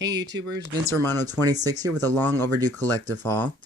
Hey YouTubers, Vince Romano 26 here with a long overdue collective haul.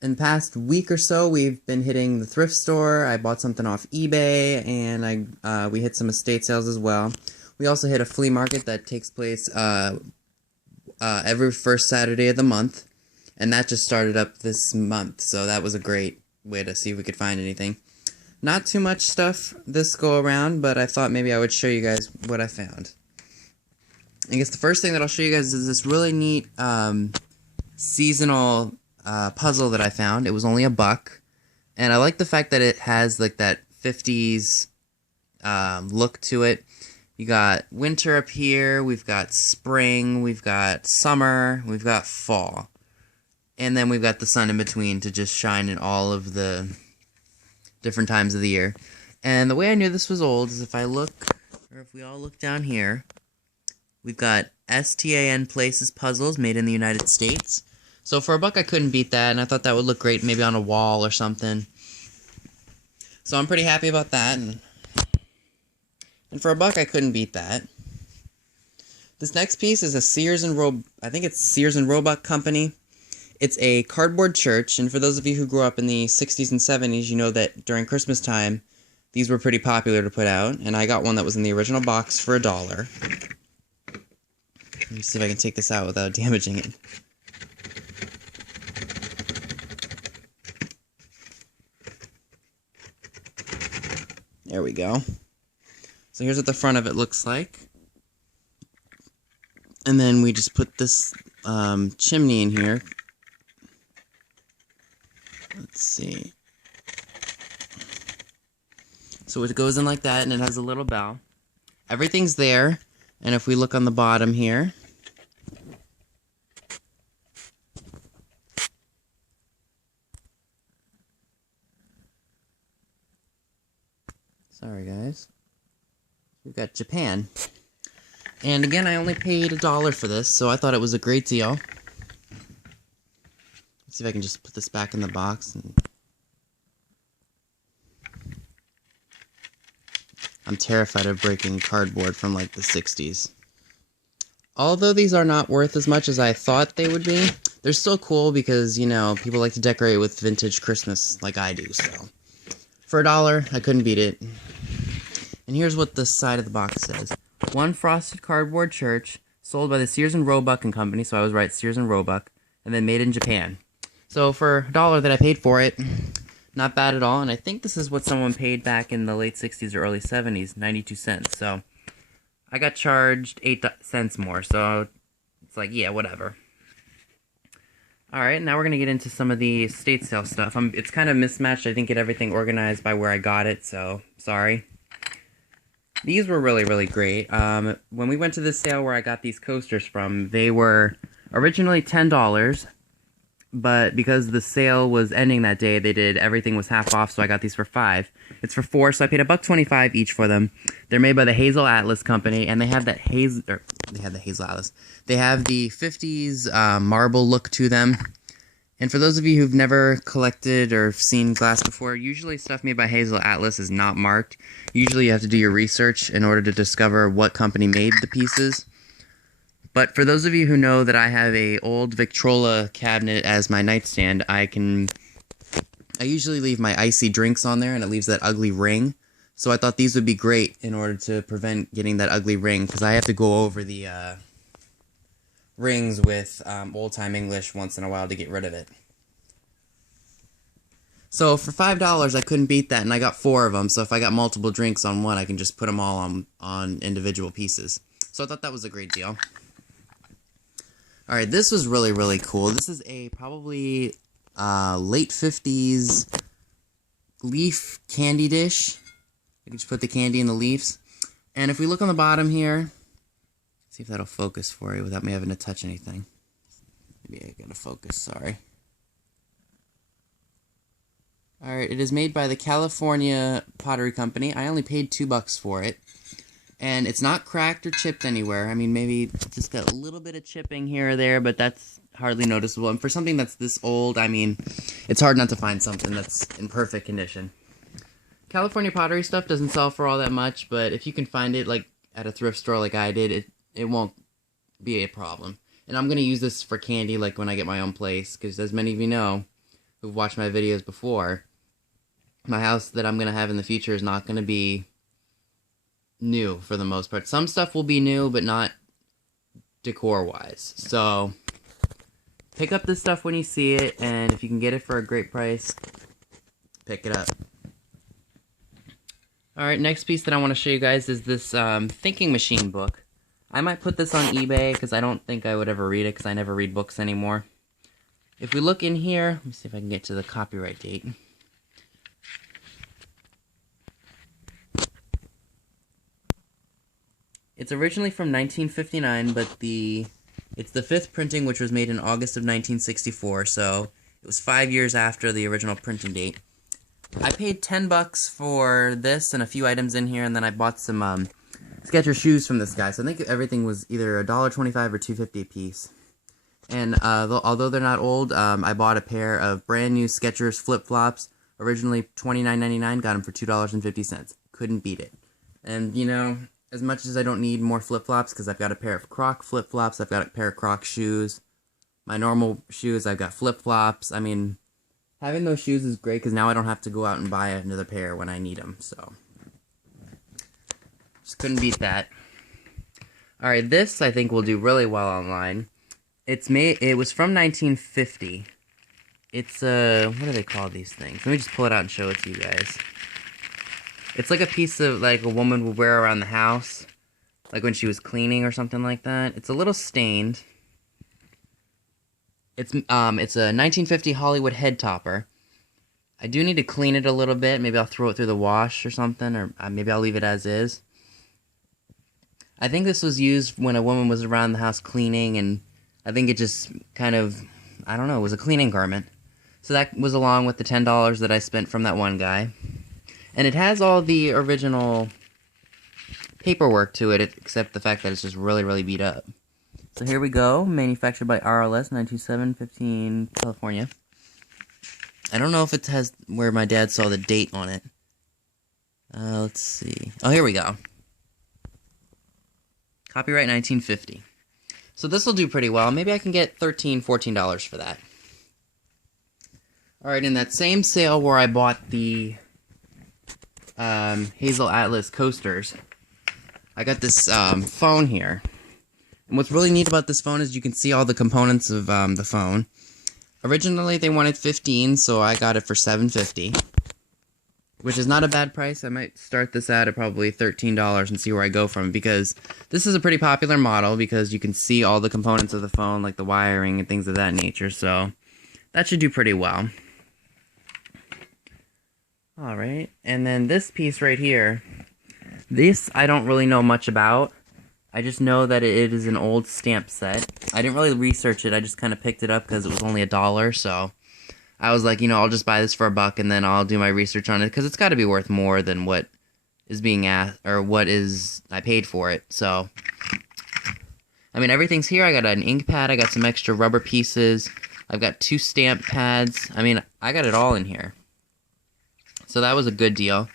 In the past week or so, we've been hitting the thrift store. I bought something off eBay, and we hit some estate sales as well. We also hit a flea market that takes place every first Saturday of the month, and that just started up this month, so that was a great way to see if we could find anything. Not too much stuff this go around, but I thought maybe I would show you guys what I found. I guess the first thing that I'll show you guys is this really neat seasonal puzzle that I found. It was only $1, and I like the fact that it has like that 50s look to it. You got winter up here, we've got spring, we've got summer, we've got fall, and then we've got the sun in between to just shine in all of the different times of the year. And the way I knew this was old is if I look, or if we all look down here, we've got STAN Places puzzles made in the United States. So for $1, I couldn't beat that, and I thought that would look great maybe on a wall or something. So I'm pretty happy about that. And for $1, I couldn't beat that. This next piece is a I think it's Sears and Roebuck company. It's a cardboard church, and for those of you who grew up in the 60s and 70s, you know that during Christmas time, these were pretty popular to put out, and I got one that was in the original box for $1. Let me see if I can take this out without damaging it. There we go. So here's what the front of it looks like. And then we just put this chimney in here. Let's see. So it goes in like that, and it has a little bell. Everything's there. And if we look on the bottom here, sorry guys, we've got Japan. And again, I only paid $1 for this, so I thought it was a great deal. Let's see if I can just put this back in the box. I'm terrified of breaking cardboard from like the 60s. Although these are not worth as much as I thought they would be, they're still cool because, you know, people like to decorate with vintage Christmas like I do, so. For $1, I couldn't beat it. And here's what the side of the box says. One frosted cardboard church, sold by the Sears and Roebuck and Company, so I was right, Sears and Roebuck, and then made in Japan. So for $1 that I paid for it, not bad at all, and I think this is what someone paid back in the late 60s or early 70s, 92 cents, so I got charged 8 cents more, so it's like, yeah, whatever. Alright, now we're going to get into some of the estate sale stuff. It's kind of mismatched. I didn't get everything organized by where I got it, so sorry. These were really, really great. When we went to the sale where I got these coasters from, they were originally $10, but because the sale was ending that day, everything was half off, so I got these for $5. It's for $4, so I paid $1.25 each for them. They're made by the Hazel Atlas Company, and they have that Hazel Atlas. They have the 50s marble look to them. And for those of you who've never collected or seen glass before, usually stuff made by Hazel Atlas is not marked. Usually you have to do your research in order to discover what company made the pieces. But for those of you who know that I have a old Victrola cabinet as my nightstand, I usually leave my icy drinks on there, and it leaves that ugly ring. So I thought these would be great in order to prevent getting that ugly ring, because I have to go over the rings with old-time English once in a while to get rid of it. So for $5, I couldn't beat that, and I got 4 of them, so if I got multiple drinks on one, I can just put them all on individual pieces. So I thought that was a great deal. Alright, this was really, really cool. This is a probably late 50s leaf candy dish. You can just put the candy in the leaves. And if we look on the bottom here, see if that'll focus for you without me having to touch anything. Maybe I gotta focus, sorry. Alright, it is made by the California Pottery Company. I only paid $2 for it. And it's not cracked or chipped anywhere. I mean, maybe just got a little bit of chipping here or there, but that's hardly noticeable. And for something that's this old, I mean, it's hard not to find something that's in perfect condition. California pottery stuff doesn't sell for all that much, but if you can find it, like, at a thrift store like I did, it won't be a problem. And I'm going to use this for candy, like when I get my own place, because as many of you know who've watched my videos before, my house that I'm going to have in the future is not going to be new for the most part. Some stuff will be new, but not decor-wise. So, pick up this stuff when you see it, and if you can get it for a great price, pick it up. Alright, next piece that I want to show you guys is this thinking machine book. I might put this on eBay, because I don't think I would ever read it, because I never read books anymore. If we look in here, let me see if I can get to the copyright date. It's originally from 1959, but it's the 5th printing, which was made in August of 1964, so it was 5 years after the original printing date. I paid $10 for this and a few items in here, and then I bought some Skechers shoes from this guy, so I think everything was either $1.25 or $2.50 a piece. And although they're not old, I bought a pair of brand new Skechers flip-flops, originally $29.99, got them for $2.50. Couldn't beat it. And, you know, as much as I don't need more flip-flops, because I've got a pair of Croc flip-flops, I've got a pair of Croc shoes, my normal shoes, I've got flip-flops. I mean, having those shoes is great, because now I don't have to go out and buy another pair when I need them, so. Just couldn't beat that. Alright, this I think will do really well online. It was from 1950. It's what do they call these things? Let me just pull it out and show it to you guys. It's like a piece of, like, a woman would wear around the house, like when she was cleaning or something like that. It's a little stained. It's a 1950 Hollywood head topper. I do need to clean it a little bit. Maybe I'll throw it through the wash or something, or maybe I'll leave it as is. I think this was used when a woman was around the house cleaning, and I think it just kind of, I don't know, it was a cleaning garment. So that was along with the $10 that I spent from that one guy. And it has all the original paperwork to it, except the fact that it's just really, really beat up. So here we go, manufactured by RLS, 92715, California. I don't know if it has where my dad saw the date on it. Let's see. Oh, here we go. Copyright 1950. So this will do pretty well. Maybe I can get $13, $14 for that. Alright, in that same sale where I bought the Hazel Atlas coasters, I got this phone here. And what's really neat about this phone is you can see all the components of the phone. Originally they wanted $15, so I got it for $7.50. Which is not a bad price. I might start this out at probably $13 and see where I go from, because this is a pretty popular model because you can see all the components of the phone, like the wiring and things of that nature, so that should do pretty well. Alright, and then this piece right here, this I don't really know much about. I just know that it is an old stamp set. I didn't really research it, I just kind of picked it up because it was only $1, so I was like, you know, I'll just buy this for $1 and then I'll do my research on it, because it's got to be worth more than what is being asked, or what is I paid for it. So, I mean, everything's here. I got an ink pad, I got some extra rubber pieces, I've got 2 stamp pads. I mean, I got it all in here. So that was a good deal.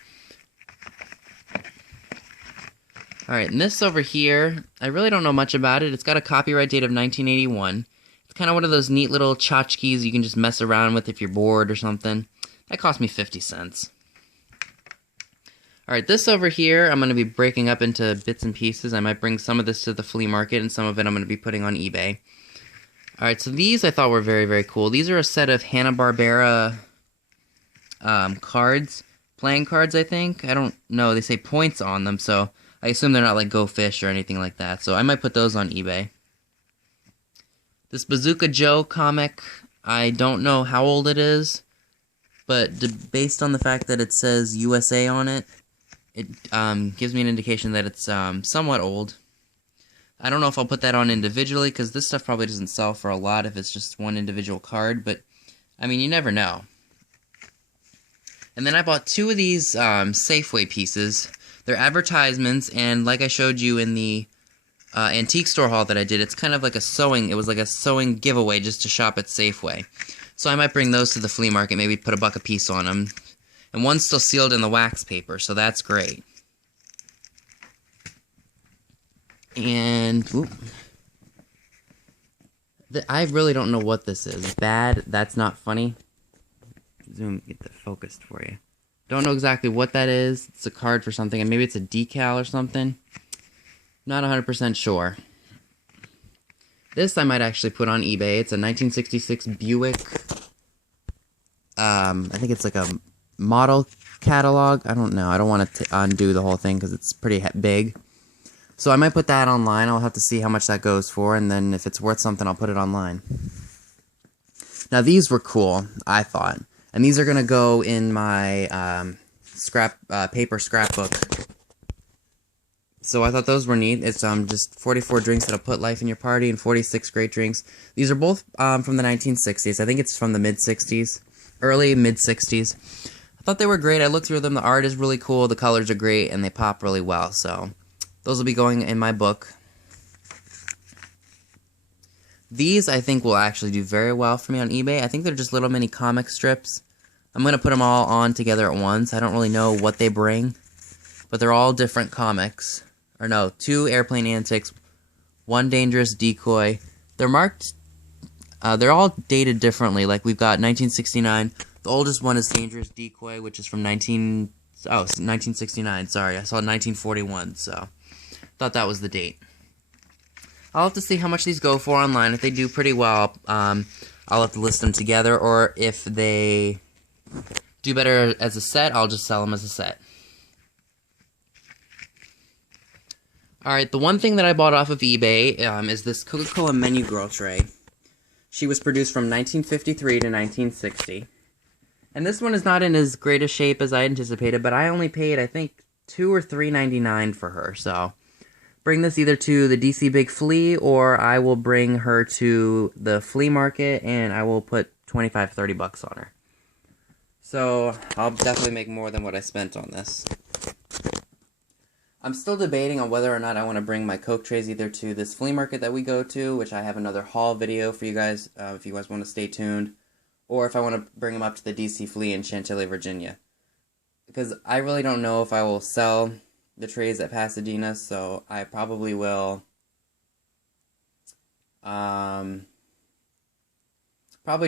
Alright, and this over here, I really don't know much about it. It's got a copyright date of 1981. It's kind of one of those neat little tchotchkes you can just mess around with if you're bored or something. That cost me 50 cents. Alright, this over here I'm going to be breaking up into bits and pieces. I might bring some of this to the flea market, and some of it I'm going to be putting on eBay. Alright, so these I thought were very, very cool. These are a set of Hanna-Barbera cards. Playing cards, I think. I don't know. They say points on them, so I assume they're not like Go Fish or anything like that. So I might put those on eBay. This Bazooka Joe comic, I don't know how old it is, but based on the fact that it says USA on it, it gives me an indication that it's somewhat old. I don't know if I'll put that on individually, because this stuff probably doesn't sell for a lot if it's just one individual card, but, I mean, you never know. And then I bought 2 of these Safeway pieces. They're advertisements, and like I showed you in the antique store haul that I did, it's kind of like a sewing, it was like a sewing giveaway just to shop at Safeway. So I might bring those to the flea market, maybe put $1 a piece on them. And one's still sealed in the wax paper, so that's great. And, I really don't know what this is. Bad, that's not funny. Zoom, get that focused for you. Don't know exactly what that is. It's a card for something, and maybe it's a decal or something. Not 100% sure. This I might actually put on eBay. It's a 1966 Buick. I think it's like a model catalog. I don't know. I don't want to undo the whole thing because it's pretty big. So I might put that online. I'll have to see how much that goes for, and then if it's worth something, I'll put it online. Now these were cool, I thought. And these are going to go in my paper scrapbook. So I thought those were neat. It's just 44 drinks that'll put life in your party and 46 great drinks. These are both from the 1960s. I think it's from the mid-60s. Early, mid-60s. I thought they were great. I looked through them. The art is really cool. The colors are great, and they pop really well. So those will be going in my book. These, I think, will actually do very well for me on eBay. I think they're just little mini comic strips. I'm going to put them all on together at once. I don't really know what they bring, but they're all different comics. Or no, 2 Airplane Antics, 1 Dangerous Decoy. They're marked, they're all dated differently. Like, we've got 1969. The oldest one is Dangerous Decoy, which is from 1969, sorry. I saw 1941, so thought that was the date. I'll have to see how much these go for online. If they do pretty well, I'll have to list them together, or if they do better as a set, I'll just sell them as a set. Alright, the one thing that I bought off of eBay is this Coca-Cola menu girl tray. She was produced from 1953 to 1960. And this one is not in as great a shape as I anticipated, but I only paid, I think, $2 or $3.99 for her, so bring this either to the DC Big Flea, or I will bring her to the flea market, and I will put 25, 30 bucks on her. So, I'll definitely make more than what I spent on this. I'm still debating on whether or not I want to bring my Coke trays either to this flea market that we go to, which I have another haul video for you guys, if you guys want to stay tuned, or if I want to bring them up to the DC Flea in Chantilly, Virginia. Because I really don't know if I will sell the trays at Pasadena, so I probably will probably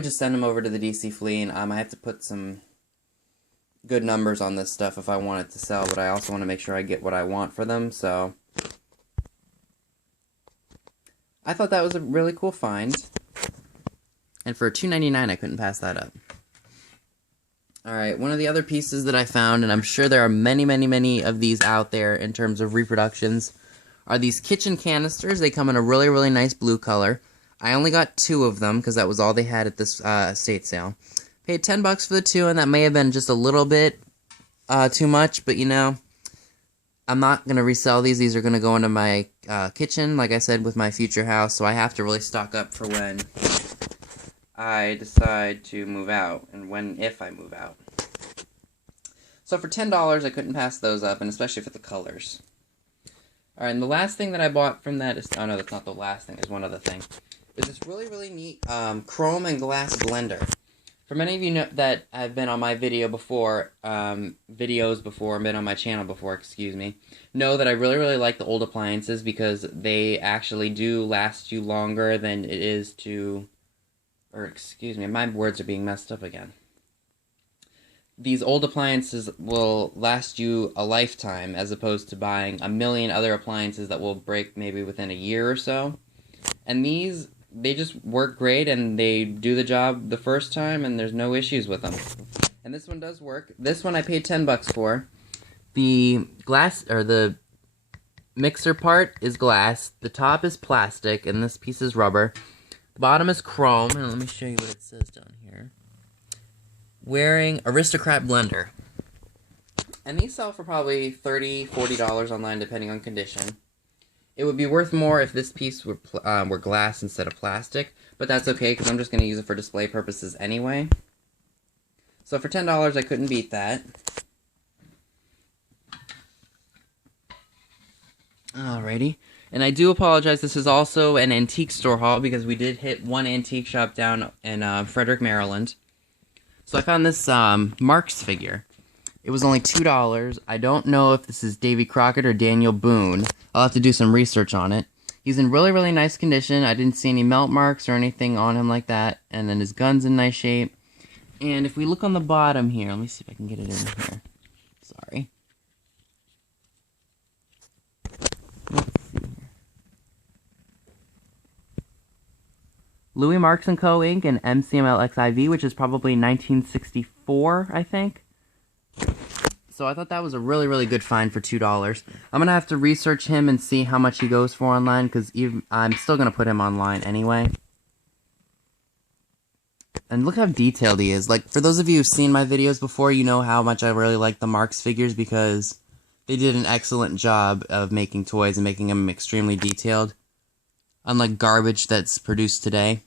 just send them over to the DC Flea, and I have to put some good numbers on this stuff if I want it to sell, but I also want to make sure I get what I want for them, so I thought that was a really cool find, and for $2.99 I couldn't pass that up. Alright, one of the other pieces that I found, and I'm sure there are many, many, many of these out there in terms of reproductions, are these kitchen canisters. They come in a really, really nice blue color. I only got 2 of them because that was all they had at this estate sale. Paid 10 bucks for the 2, and that may have been just a little bit too much, but you know, I'm not going to resell these. These are going to go into my kitchen, like I said, with my future house, so I have to really stock up for when I decide to move out, and if I move out. So for $10, I couldn't pass those up, and especially for the colors. Alright, and the last thing that I bought from that is, oh no, that's not the last thing, there's one other thing, is this really, really neat chrome and glass blender. For many of you know that have been on my video before, been on my channel before, excuse me, know that I really, really like the old appliances because they actually do last you longer than it is to, or excuse me, my words are being messed up again. These old appliances will last you a lifetime as opposed to buying a million other appliances that will break maybe within a year or so. And these, they just work great and they do the job the first time and there's no issues with them. And this one does work. This one I paid 10 bucks for. The glass, or the mixer part is glass, the top is plastic, and this piece is rubber. The bottom is chrome, and let me show you what it says down here. Wearing Aristocrat Blender. And these sell for probably $30, $40 online, depending on condition. It would be worth more if this piece were glass instead of plastic, but that's okay, because I'm just going to use it for display purposes anyway. So for $10, I couldn't beat that. Alrighty. And I do apologize, this is also an antique store haul, because we did hit one antique shop down in Frederick, Maryland. So I found this Marx figure. It was only $2. I don't know if this is Davy Crockett or Daniel Boone. I'll have to do some research on it. He's in really, really nice condition. I didn't see any melt marks or anything on him like that. And then his gun's in nice shape. And if we look on the bottom here, let me see if I can get it in here. Sorry. Let's see here. Louis Marx & Co. Inc. and MCML-XIV, which is probably 1964, I think. So I thought that was a really, really good find for $2. I'm going to have to research him and see how much he goes for online, because I'm still going to put him online anyway. And look how detailed he is. Like, for those of you who've seen my videos before, you know how much I really like the Marx figures, because they did an excellent job of making toys and making them extremely detailed. Unlike garbage that's produced today.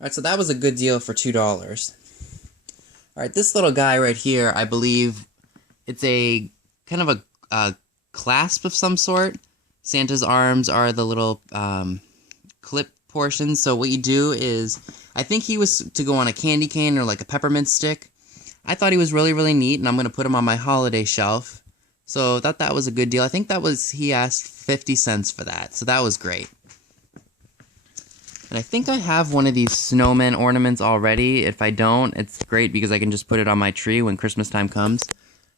Alright, so that was a good deal for $2. Alright, this little guy right here, I believe it's a kind of a clasp of some sort. Santa's arms are the little clip portions. So what you do is, I think he was to go on a candy cane or like a peppermint stick. I thought he was really, really neat, and I'm going to put him on my holiday shelf. So I thought that was a good deal. I think that was, he asked 50 cents for that, so that was great. And I think I have one of these snowman ornaments already. If I don't, it's great because I can just put it on my tree when Christmas time comes.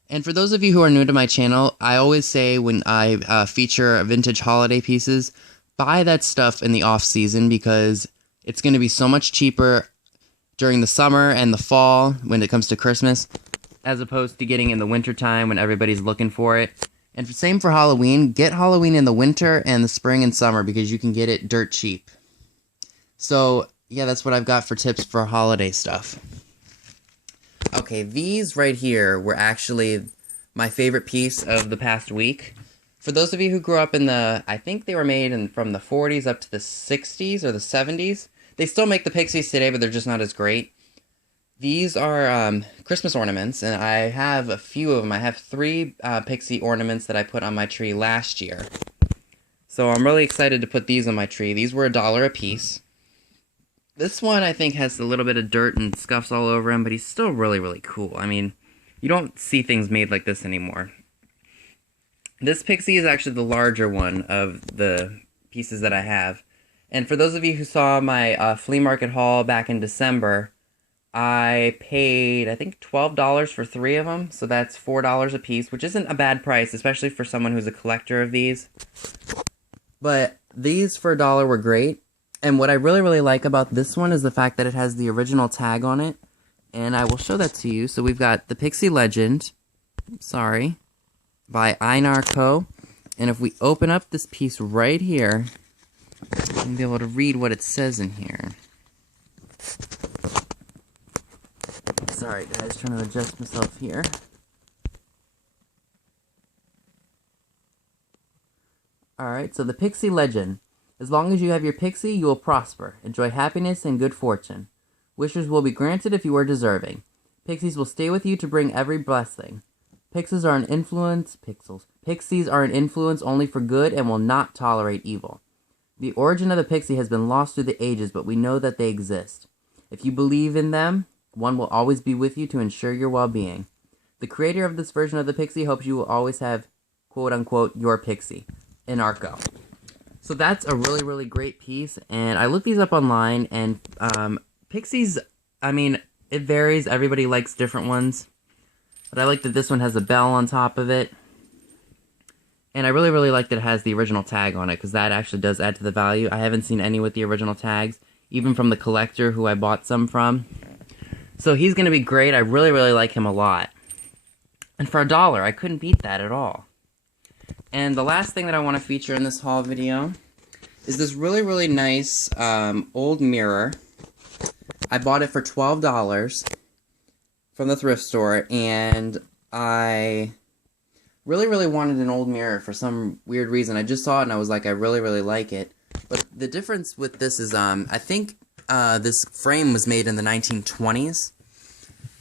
And for those of you who are new to my channel, I always say when I feature vintage holiday pieces, buy that stuff in the off-season because it's going to be so much cheaper during the summer and the fall when it comes to Christmas, as opposed to getting in the wintertime when everybody's looking for it. And same for Halloween. Get Halloween in the winter and the spring and summer because you can get it dirt cheap. So, yeah, that's what I've got for tips for holiday stuff. Okay, these right here were actually my favorite piece of the past week. For those of you who grew up in I think they were made from the 40s up to the 60s or the 70s. They still make the Pixies today, but they're just not as great. These are Christmas ornaments, and I have a few of them. I have 3 Pixie ornaments that I put on my tree last year. So I'm really excited to put these on my tree. These were $1 a piece. This one, I think, has a little bit of dirt and scuffs all over him, but he's still really, really cool. I mean, you don't see things made like this anymore. This Pixie is actually the larger one of the pieces that I have. And for those of you who saw my flea market haul back in December, I paid, I think, $12 for 3 of them. So that's $4 a piece, which isn't a bad price, especially for someone who's a collector of these. But these for $1 were great. And what I really, really like about this one is the fact that it has the original tag on it. And I will show that to you. So we've got the Pixie Legend. Sorry. By Einar Co. And if we open up this piece right here, you'll be able to read what it says in here. Sorry guys, trying to adjust myself here. Alright, so the Pixie Legend. As long as you have your Pixie, you will prosper. Enjoy happiness and good fortune. Wishes will be granted if you are deserving. Pixies will stay with you to bring every blessing. Pixies are an influence only for good and will not tolerate evil. The origin of the Pixie has been lost through the ages, but we know that they exist. If you believe in them, one will always be with you to ensure your well-being. The creator of this version of the Pixie hopes you will always have, quote-unquote, your Pixie, in Arco. So that's a really, really great piece, and I looked these up online, and Pixies, I mean, it varies. Everybody likes different ones. But I like that this one has a bell on top of it. And I really, really like that it has the original tag on it, because that actually does add to the value. I haven't seen any with the original tags, even from the collector who I bought some from. So he's going to be great. I really, really like him a lot. And for $1, I couldn't beat that at all. And the last thing that I want to feature in this haul video is this really, really nice old mirror. I bought it for $12 from the thrift store, and I really, really wanted an old mirror for some weird reason. I just saw it and I was like, I really, really like it. But the difference with this is, I think this frame was made in the 1920s.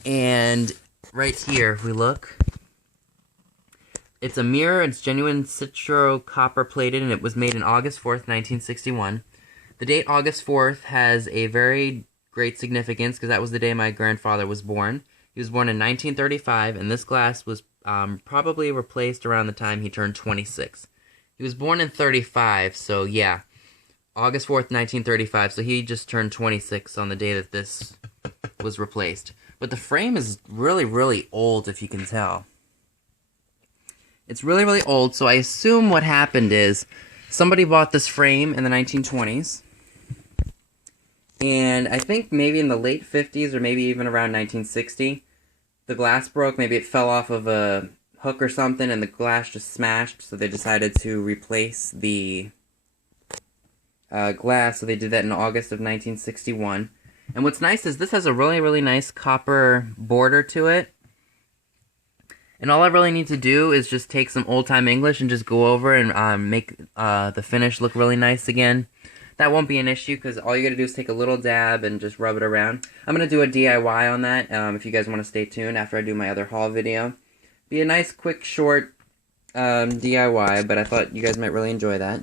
And right here, if we look, it's a mirror. It's genuine citro copper plated, and it was made on August 4th, 1961. The date August 4th has a very great significance because that was the day my grandfather was born. He was born in 1935, and this glass was probably replaced around the time he turned 26. He was born in 35, so yeah. August 4th, 1935, so he just turned 26 on the day that this was replaced. But the frame is really, really old, if you can tell. It's really, really old, so I assume what happened is somebody bought this frame in the 1920s. And I think maybe in the late 50s or maybe even around 1960, the glass broke. Maybe it fell off of a hook or something and the glass just smashed, so they decided to replace the glass, so they did that in August of 1961. And what's nice is this has a really, really nice copper border to it. And all I really need to do is just take some old-time English and just go over and make the finish look really nice again. That won't be an issue because all you gotta do is take a little dab and just rub it around. I'm gonna do a DIY on that if you guys want to stay tuned after I do my other haul video. Be a nice, quick, short DIY, but I thought you guys might really enjoy that.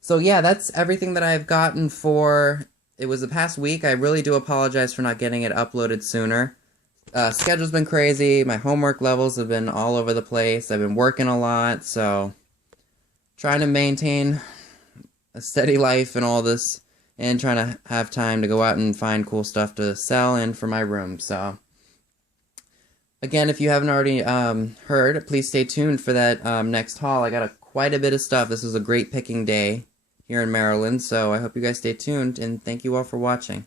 So yeah, that's everything that I've gotten for... It was the past week. I really do apologize for not getting it uploaded sooner. Schedule's been crazy. My homework levels have been all over the place. I've been working a lot, so... Trying to maintain a steady life and all this, and trying to have time to go out and find cool stuff to sell and for my room, so... Again, if you haven't already heard, please stay tuned for that next haul. I got quite a bit of stuff. This was a great picking day here in Maryland, so I hope you guys stay tuned, and thank you all for watching.